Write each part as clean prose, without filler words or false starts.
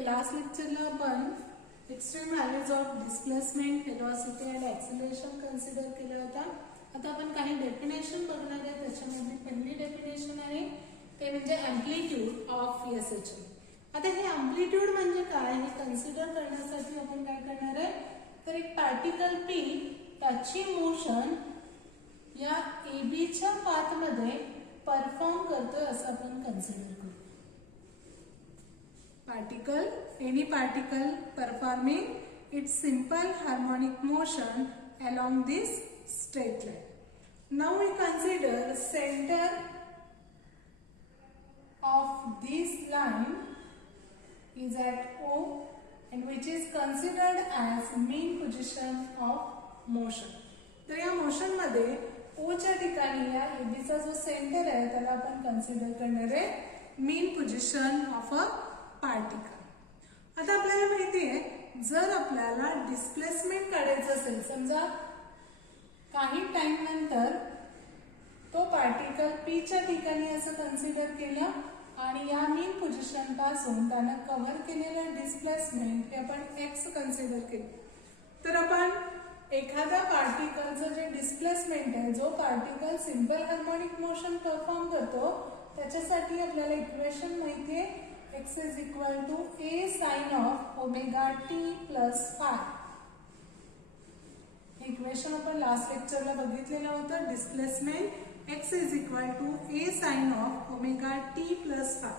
Last लेक्चरला आपण extreme values of displacement, velocity and acceleration consider केला होता. आता आपण काही डेफिनेशन बघणार आहे. त्याच्यामध्ये पहिली डेफिनेशन आहे ते म्हणजे अँप्लिट्यूड ऑफ एसएचएल. आता हे अँप्लिट्यूड म्हणजे काय हे कन्सिडर करण्यासाठी आपण काय करणार आहे, तर एक पार्टिकल पी त्याची मोशन या एबीच्या पाथमध्ये परफॉर्म करतोय असं आपण कन्सिडर करू. Particle, any particle performing its simple harmonic motion along this straight line. Now we consider center of this line is at O and which is considered as mean position of motion. तर या motion मध्ये O च्या ठिकाणी या AB चा जो centre आहे त्याला आपण कन्सिडर करणार आहे mean position of a particle. आता आपल्याला माहिती आहे जर आपल्याला डिस्प्लेसमेंट काढायचं असेल, समजा काही टाइम नंतर तो पार्टिकल पी च्या ठिकाणी असं कन्सिडर केलं आणि या मीन पोझिशन पासून त्यानं कव्हर केलेलं डिस्प्लेसमेंट हे आपण एक्स कन्सिडर केलं, तर आपण एखाद्या पार्टिकलचं जे डिस्प्लेसमेंट आहे, जो particle simple harmonic motion perform करतो, त्याच्यासाठी आपल्याला इक्वेशन माहिती आहे x is equal to a sin of omega t plus phi. Equation आपण लास्ट लेक्चरला बघितलेलं होतं. Displacement x is equal to a sin of omega t plus phi.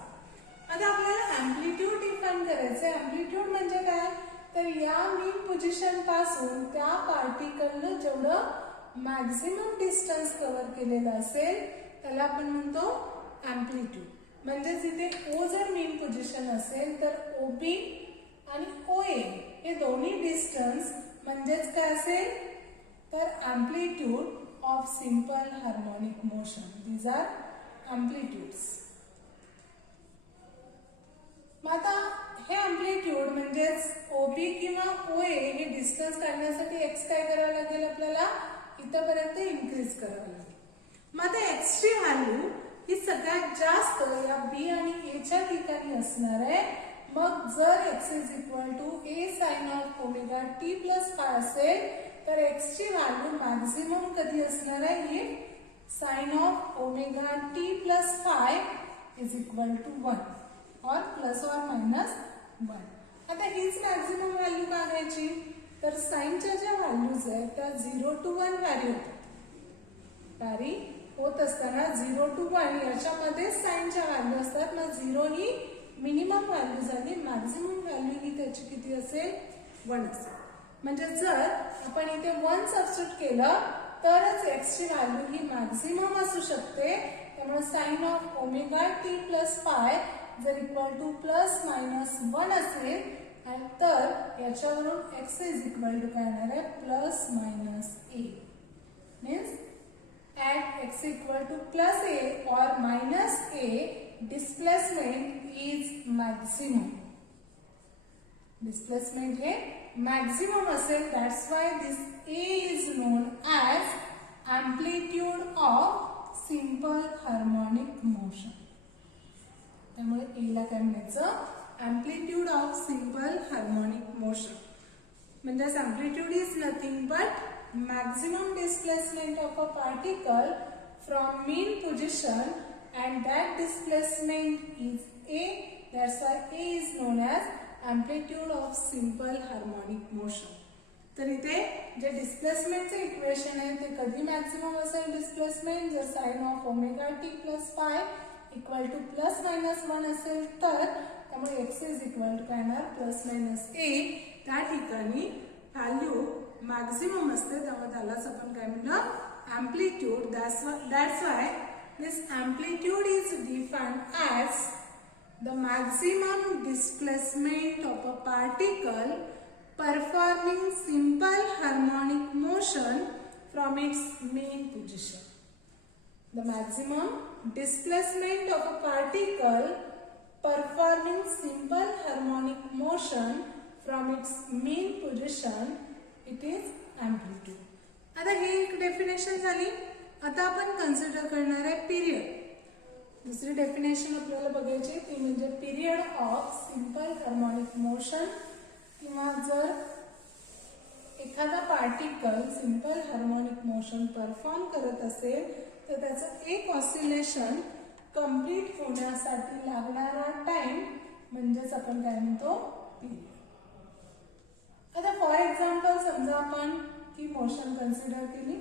आता आपल्याला अँप्लिट्यूड डिफाइन करायचं आहे. अँप्लिट्यूड म्हणजे काय, तर या मीन पोझिशन पासून त्या पार्टिकलनं जेवढं मॅक्झिमम डिस्टन्स कव्हर केलेलं असेल त्याला आपण म्हणतो अँप्लिट्यूड. म्हणजे जिथे O जर मीन पोझिशन असेल तर OB आणि OA हे दोन्ही डिस्टन्स म्हणजेच काय असेल, तर amplitude of simple harmonic motion. These are amplitudes. मग आता हे अँप्लिट्यूड म्हणजेच OB किंवा OA हे डिस्टन्स काढण्यासाठी x काय करावं लागेल, आपल्याला इथपर्यंत इन्क्रीज करावं लागेल. मग आता x ची व्हॅल्यू ही सगळ्यात जास्त या बी आणि ए च्या ठिकाणी असणार आहे. मग जर x is equal to a sin of omega t plus phi असेल तर x ची व्हॅल्यू मॅक्झिमम कधी असणार आहे, ही sin of omega t plus phi is equal to 1 और प्लस और मायनस 1. आता हीच मॅक्झिमम व्हॅल्यू काय घ्यायची, तर साइनच्या ज्या व्हॅल्यूज आहेत त्या 0 to 1 व्हॅरी होतात. व्हॅरी होत असताना 0 to 1 याच्यामध्ये साइनच्या व्हॅल्यू असतात. मग 0 ही मिनिमम व्हॅल्यू झाली, मॅक्झिमम व्हॅल्यू ही त्याची किती असेल, 1 असेल. म्हणजे जर आपण इथे 1 सबस्टिट्यूट केलं तरच x ची व्हॅल्यू ही मॅक्झिमम असू शकते. त्यामुळे sine of omega t plus phi जर इक्वल टू प्लस मायनस 1 असेल तर याच्यावरून x इज इक्वल टू काय येणार आहे, plus minus a. Means at x equal to plus a or minus a, displacement is maximum. Displacement हे maximum असेल. That's why this a is known as amplitude of simple harmonic motion. त्यामुळे a ला काय म्हणायचं, amplitude of simple harmonic motion. म्हणजे amplitude is nothing but maximum displacement of a particle from mean position and that displacement is a. That's why a is known as amplitude of simple harmonic motion. तर इथे जे डिस्प्लेसमेंटचे equation आहे ते कधी maximum असेल displacement, जर sine of omega t plus phi equal to plus minus 1 असेल तर. त्यामुळे x इज इक्वल टू काय येणार, प्लस मायनस a. त्या ठिकाणी व्हॅल्यू मॅक्झिमम असते, त्यामुळे त्यालाच आपण काय म्हणलं, amplitude. That's why this amplitude is defined as the maximum displacement of a particle performing simple harmonic motion from its main position. The maximum displacement of a particle performing simple harmonic motion from its main position, it is amplitude. आता ही एक definition झाली. आता आपण consider करणार आहे period. दुसरी definition आपल्याला बघायची ती म्हणजे period of simple harmonic harmonic motion किंवा जर एखादा particle simple harmonic motion perform करत असेल तर त्याचं एक ऑसिलेशन कंप्लीट होण्यासाठी लागणारा टाइम म्हणजेच आपण काय म्हणतो पिरियड. आता फॉर एक्झाम्पल समजा आपण ही मोशन कन्सिडर केली.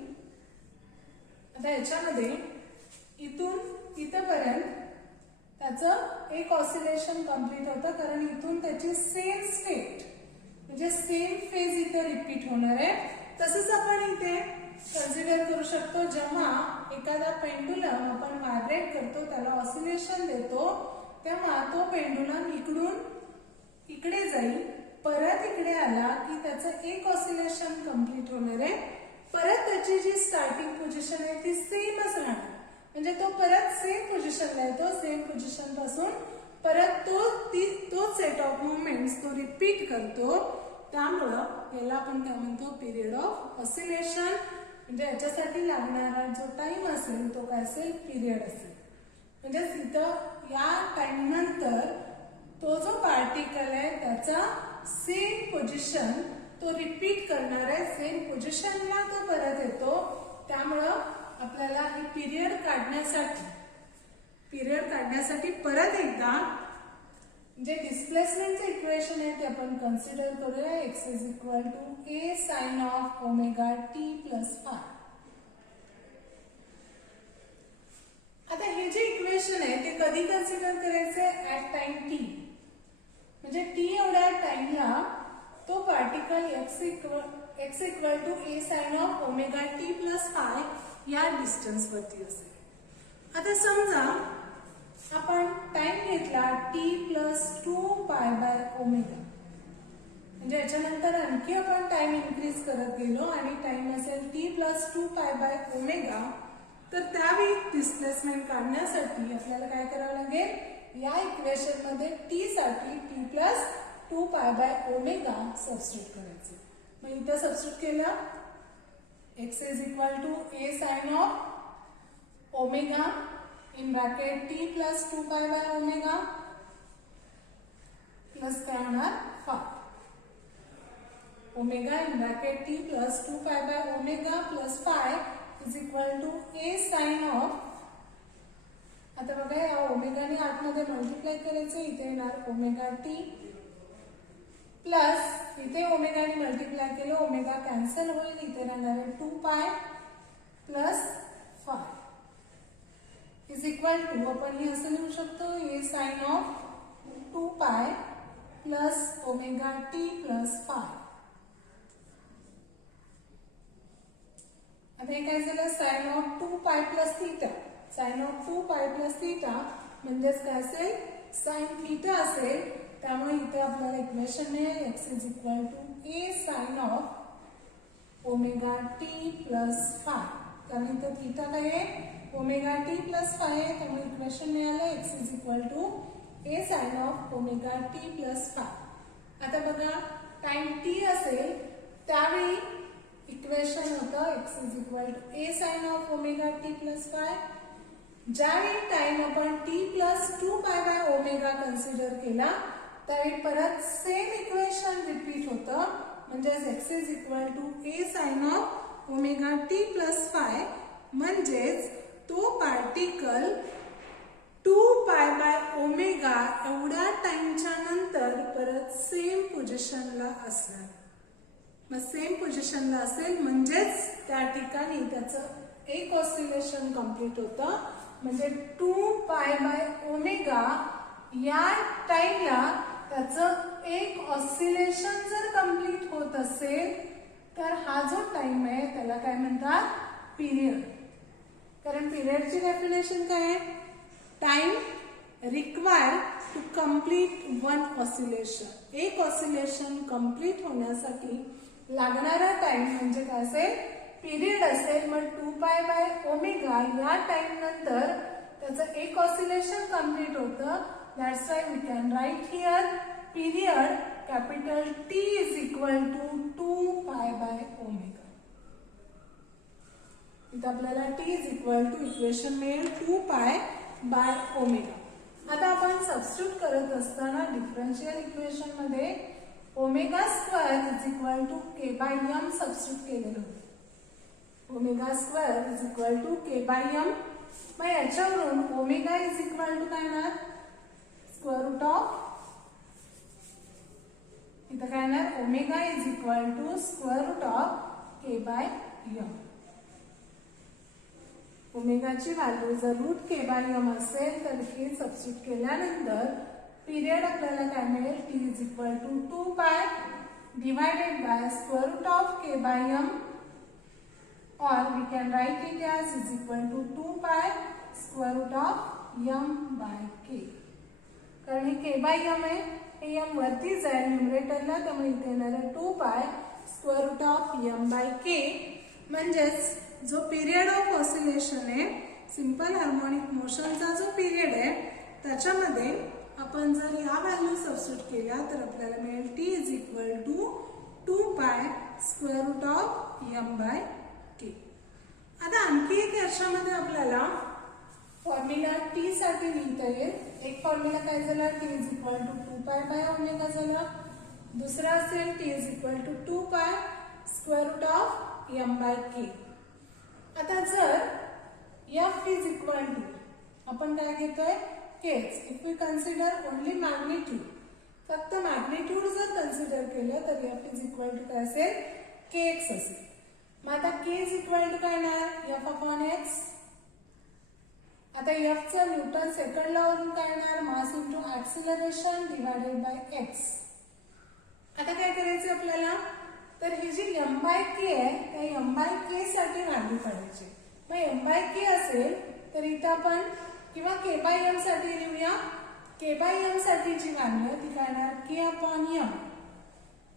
आता याच्यामध्ये इथून इथपर्यंत त्याचं एक ऑसिलेशन कंप्लीट होतं कारण इथून त्याची सेम स्टेट म्हणजे सेम फेज इथे रिपीट होणार आहे. तसंच आपण इथे कन्सिडर करू शकतो जेव्हा एखादा पेंडुलम आपण व्हायब्रेट करतो त्याला ऑसिलेशन देतो तेव्हा तो पेंडुलम इकडून इकडे जाईल परत इकडे आला की त्याचं एक ऑसिलेशन कंप्लीट होणार आहे. परत त्याची जी स्टार्टिंग पोझिशन आहे ती सेमच राहणार म्हणजे तो परत सेम पोझिशनला येतो. सेम पोझिशन पासून परत तो सेट ऑफ मुवमेंट्स तो रिपीट करतो. त्यामुळं याला आपण काय म्हणतो पिरियड ऑफ ऑसिलेशन. म्हणजे याच्यासाठी लागणारा जो टाइम असेल तो काय असेल पिरियड असेल. म्हणजे इथं या टाइम नंतर तो जो पार्टिकल आहे त्याचा सेम पोझिशन तो रिपीट करणार आहे. सेम पोझिशनला तो परत येतो. त्यामुळं आपल्याला ही पिरियड काढण्यासाठी परत एकदा जे डिस्प्लेसमेंटचे इक्वेशन आहे ते आपण कन्सिडर करूया. x is equal to a sine of omega t plus phi. आता हे जे इक्वेशन आहे ते कधी कन्सिडर करायचे ऍट टाइम t म्हणजे t एवढ्या टाइमला तो particle x equal to a sine of omega t plus phi या डिस्टन्स वरती असेल. आता समजा आपण टाइम घेतला t plus 2 pi by omega म्हणजे याच्यानंतर आणखी आपण टाइम इन्क्रीज करत गेलो आणि टाइम असेल t plus 2 pi by omega. तर त्यावेळी डिस्प्लेसमेंट काढण्यासाठी आपल्याला काय करावं लागेल या इक्वेशन मध्ये t साठी t plus 2 pi by omega substitute करायचे. मग इथं सबस्टिट्यूट केलं x is equal to a sin of omega in bracket t plus 2 pi by omega plus काय होणार five. Omega in bracket t plus 2 pi by omega plus five is equal to a sin of. आता बघा या ओमेगाने आतमध्ये multiply करायचं इथे येणार omega t plus इथे ओमेगाने मल्टिप्लाय केलं ओमेगा कॅन्सल होईल इथे राहणार आहे 2 pi plus phi is equal to आपण हे असं लिहू शकतो a sine of 2 pi plus omega t plus phi. आता हे काय झालं sign of 2 pi plus theta. Sign of 2 pi plus theta म्हणजेच काय असेल साइन थीटा असेल. त्यामुळे इथे आपल्याला इक्वेशन मिळेल x is equal to a sine of omega t plus phi. कारण इथे थीटा काय आहे ओमेगा t प्लस फाय आहे त्यामुळे इक्वेशन मिळालं x is equal to a sine of omega t plus phi. आता बघा टाइम t असेल त्यावेळी इक्वेशन होतं x is equal to a sine of omega t plus phi. ज्यावेळी टाइम आपण t plus 2 pi by omega consider केला त्यावेळी परत सेम इक्वेशन रिपीट होतं म्हणजेच x is equal to a sine of omega t plus phi. म्हणजेच तो particle 2 pi by omega एवढ्या टाइमच्या नंतर परत सेम पोझिशनला असणार. मग सेम पोझिशनला असेल म्हणजेच त्या ठिकाणी त्याचं एक ऑसिलेशन कंप्लीट होतं. म्हणजे 2 पाय बाय ओमेगा या टाइमला त्याचं एक ऑसिलेशन जर कंप्लीट होत असेल तर हा जो टाइम आहे त्याला काय म्हणतात पिरियड. कारण पिरियडची डेफिनेशन काय आहे time require to complete one oscillation. एक ऑसिलेशन कंप्लीट होण्यासाठी लागणारा टाइम म्हणजे काय असेल पिरियड असेल. मग 2 पाय बाय ओमेगा या टाइम नंतर त्याचं एक ऑसिलेशन कंप्लीट होतं. That's why we can write here period capital T is equal to 2 pi by omega. इथं आपल्याला T is equal to equation मिळेल 2 pi by omega. आता आपण सबस्टिट्यूट करत असताना डिफरन्शियल इक्वेशन मध्ये omega square is equal to k by m substitute केलेलं होतं. Omega square is equal to k by m. मग याच्यावरून ओमेगा इज इक्वल टू काय येणार, स्क्वेअर रूट ऑफ, इथं काय येणार omega is equal to square root of k by m. ओमेगाची व्हॅल्यू जर रूट के बाय एम असेल तर हे सबस्टिट्यूट केल्यानंतर पिरियड आपल्याला काय मिळेल, T is equal to 2 pi divided by square root of k by m, और we can write it as is equal to 2 pi square root of m by k. कारण हे के बाय एम आहे, हे M वरतीच आहे न्यूमरेटरला, त्यामुळे इथे येणार आहे 2 pi square root of m by k. म्हणजेच जो पिरियड ऑफ ऑसिलेशन आहे, सिंपल हार्मोनिक मोशनचा जो पिरियड आहे त्याच्यामध्ये आपण जर या व्हॅल्यू सबस्टिट्यूट केल्या तर आपल्याला मिळेल T is equal to 2 pi square root of m by k. आता आणखी एक याच्यामध्ये आपल्याला फॉर्म्युला टी साठी लिहिता येईल. एक फॉर्म्युला काय झाला, T is equal to 2 pi by omega झाला. दुसरा असेल T is equal to 2 pi square root of m by k. आता जर एफ इज इक्वल टू आपण काय घेतोय केच, if we consider only magnitude, फक्त मॅग्निट्यूड जर कन्सिडर केलं तर एफ इज इक्वल टू काय असेल, के एक्स असेल. मग आता के इज इक्वल टू काय येणार, एफ अपॉन एक्स. आता एफचं न्यूटन सेकंड लॉ वरून काय येणार, mass into acceleration divided by x. आता काय करायचं आपल्याला, तर ही जी एम बाय के आहे त्या एम बाय के साठी व्हॅल्यू काढायची. मग एम बाय के असेल तर इथं आपण किंवा के बाय एम साठी लिहूया. के बाय एम साठी जी व्हॅल्यू आहे ती काय येणार, के अपॉन एम.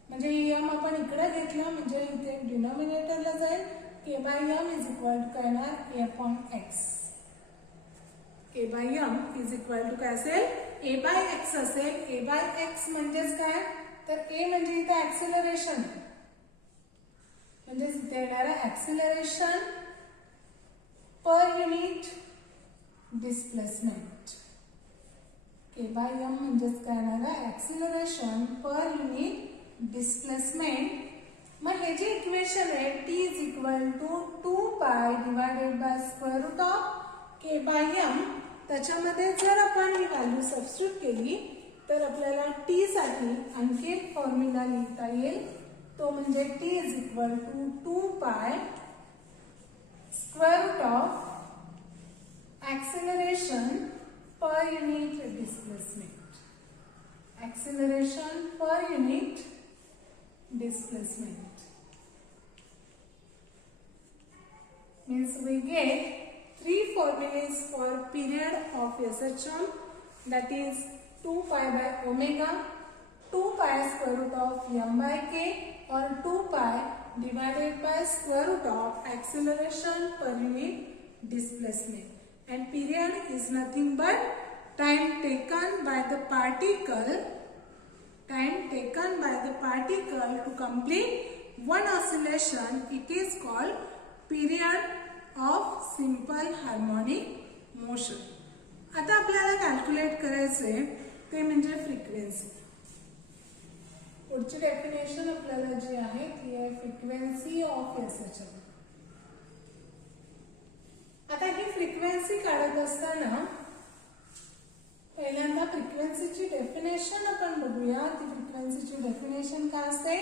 म्हणजे एम आपण इकडे घेतलं म्हणजे इथे डिनॉमिनेटरला जाईल. K by m is equal to काय येणार, a upon x. K by m is equal to काय असेल, ए बाय एक्स असेल. ए बाय एक्स म्हणजेच काय, तर ए म्हणजे इथे ऍक्सिलरेशन, म्हणजे इथे येणार आहे acceleration per unit displacement. K by M म्हणजेच काय येणार आहे, ऍक्सिलरेशन पर युनिट डिस्प्लेसमेंट. मग हे जे इक्वेशन आहे T is equal to 2 pi divided by square root of k by m, त्याच्यामध्ये जर आपण ही व्हॅल्यू सबस्टिट्यूट केली तर आपल्याला टी साठी आणखी एक फॉर्म्युला लिहिता येईल. तो म्हणजे T is equal to 2 pi square root of acceleration per unit displacement. Acceleration per unit displacement means we get 3 formulas for period of SHM, that is 2 pi by omega, 2 pi square root of m by k, or 2 pi divided by square root of acceleration per unit displacement. And period is nothing but time taken by the particle to complete one oscillation. It is called period of simple harmonic motion. आता आपल्याला calculate करायचे ते म्हणजे frequency. पुढची definition आपल्याला जी आहे ती आहे फ्रिक्वेन्सी ऑफ एसएचएम. आता ही फ्रिक्वेन्सी काढत असताना पहिल्यांदा फ्रिक्वेन्सीची डेफिनेशन आपण बघूया. ती फ्रिक्वेन्सीची डेफिनेशन काय असते,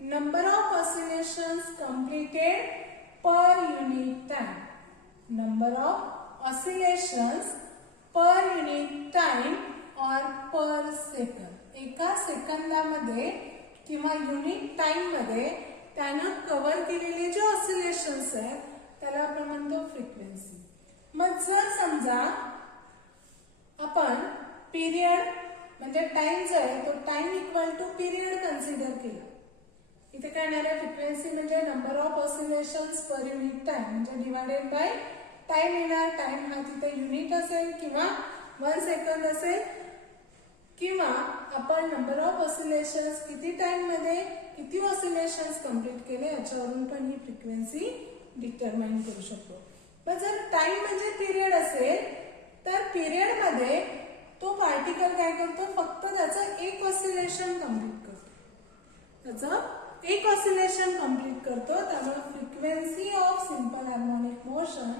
number of oscillations completed per unit time. Number of oscillations per unit time और पर सेकंद. एका सेकंदामध्ये किंवा युनिट टाइम मध्ये त्यानं कव्हर केलेले जे ऑसिलेशन्स आहेत त्याला आपण म्हणतो फ्रिक्वेन्सी. मग जर समजा आपण पिरियड म्हणजे टाइम जो आहे तो time equal to period consider केला, इथे काय येणार आहे फ्रिक्वेन्सी म्हणजे number of oscillations per unit time म्हणजे डिवायडेड बाय टाइम येणार. टाइम हा तिथे युनिट असेल किंवा 1 सेकंद असेल, किंवा आपण नंबर ऑफ ऑसिलेशन्स किती टाइम मध्ये किती ऑसिलेशन्स कंप्लीट केले याच्यावरून पण ही फ्रिक्वेन्सी डिटरमाइन करू शकतो. पण जर टाइम म्हणजे पिरियड असेल तर पिरियड मध्ये तो पार्टिकल काय करतो, फक्त त्याचं एक ऑसिलेशन कंप्लीट करतो, त्याचं एक ऑसिलेशन कंप्लीट करतो. त्यामुळे frequency of simple harmonic motion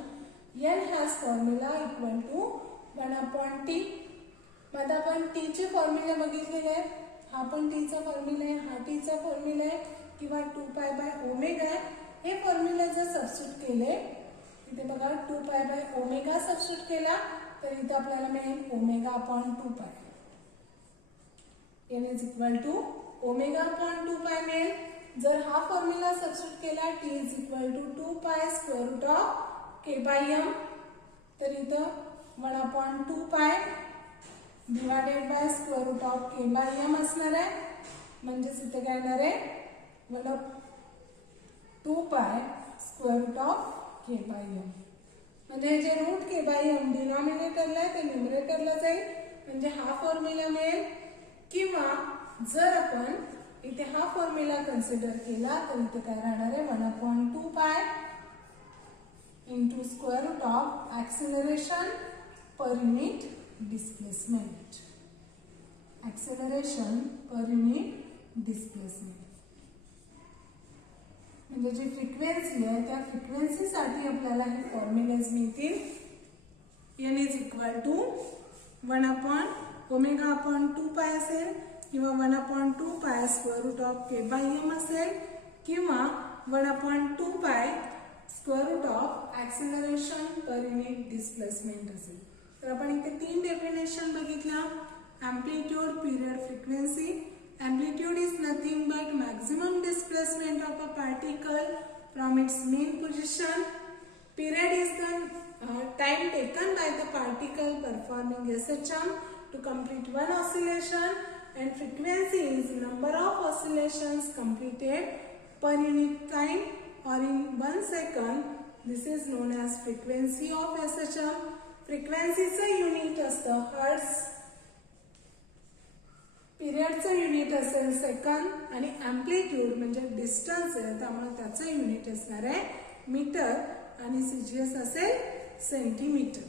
n has formula equal to 1/t. आता आपण टी चे फॉर्म्युले बघितलेले आहेत. हा पण टीचा फॉर्म्युला आहे, हा टीचा फॉर्म्युला आहे, किंवा 2π/ω आहे. हे फॉर्म्युला जर सबस्टिट्यूट केले, इथे बघा 2π/ω सबस्टिट्यूट केला तर इथे आपल्याला मिळेल ω/2π. n इज इक्वल टू ω/2π मिळेल. जर हा फॉर्म्युला सबस्टिट्यूट केला t is equal to 2π√k/m, तर इथं 1/2π डिवायडेड बाय √k/m असणार आहे. म्हणजेच इथे काय येणार आहे, 2π√k/m. म्हणजे जे √k/m डिनॉमिनेटरला आहे ते न्यूमरेटरला जाईल, म्हणजे हा फॉर्म्युला मिळेल. किंवा जर आपण इथे हा फॉर्म्युला कन्सिडर केला तर इथे काय राहणार आहे, 1/2π into acceleration per unit displacement. Acceleration per unit displacement म्हणजे जी फ्रिक्वेन्सी आहे त्या फ्रिक्वेन्सीसाठी आपल्याला हे फॉर्म्युलेज मिळतील. n इज इक्वल टू 1/ω/2π असेल, किंवा 1/2π √k/m असेल, किंवा 1/2π ॲक्सिलरेशन पर युनिट डिस्प्लेसमेंट असेल. तर आपण इथे 3 डेफिनेशन बघितल्या. Amplitude, period, frequency. Amplitude is nothing but maximum displacement of a particle from its mean position. Period is the time taken by the particle performing SHM to complete one oscillation, and frequency is number of oscillations completed per unit time or in 1 second. This is known as frequency of SHM. Frequency चं unit असतं hertz, पिरियडचं unit असेल second, आणि amplitude म्हणजे distance आहे त्यामुळे त्याचं unit असणार आहे मीटर, आणि CGS असेल सेंटीमीटर.